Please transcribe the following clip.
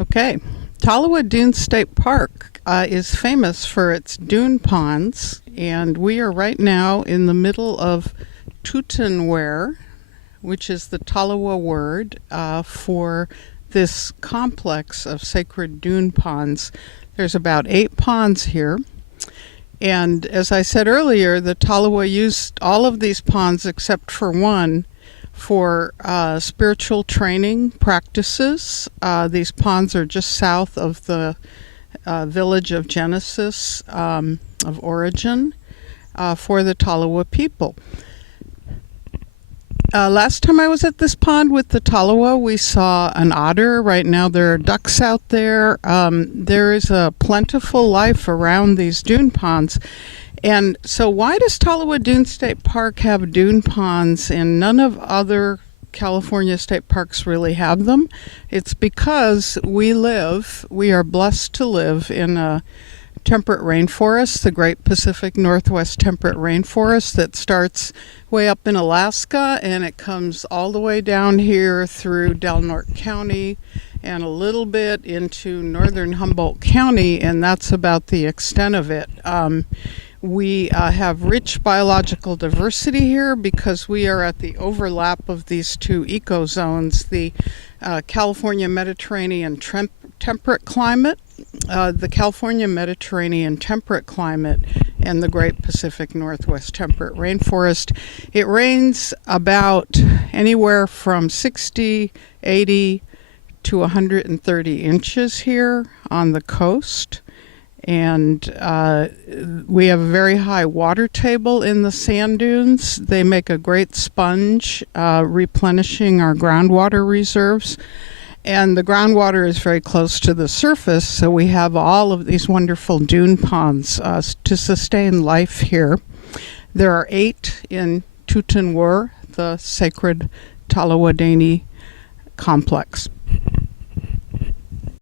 Okay. Talawa Dune State Park is famous for its dune ponds, and we are right now in the middle of Tutanware, which is the Talawa word for this complex of sacred dune ponds. There's about 8 ponds here. And as I said earlier, the Talawa used all of these ponds except for one for spiritual training practices. These ponds are just south of the village of Genesis, of origin, for the Talawa people. Last time I was at this pond with the Talawa, we saw an otter. Right now there are ducks out there. There is a plentiful life around these dune ponds. And so why does Talawa Dune State Park have dune ponds and none of other California state parks really have them? It's because we are blessed to live in a temperate rainforest, the Great Pacific Northwest Temperate Rainforest that starts way up in Alaska and it comes all the way down here through Del Norte County and a little bit into northern Humboldt County, and that's about the extent of it. We have rich biological diversity here because we are at the overlap of these two ecozones, the California Mediterranean temperate climate, the California Mediterranean temperate climate, and the Great Pacific Northwest Temperate Rainforest. It rains about anywhere from 60, 80 to 130 inches here on the coast. And we have a very high water table in the sand dunes. They make a great sponge, replenishing our groundwater reserves. And the groundwater is very close to the surface, so we have all of these wonderful dune ponds to sustain life here. There are 8 in Tutanwar, the sacred Talawa Dene complex.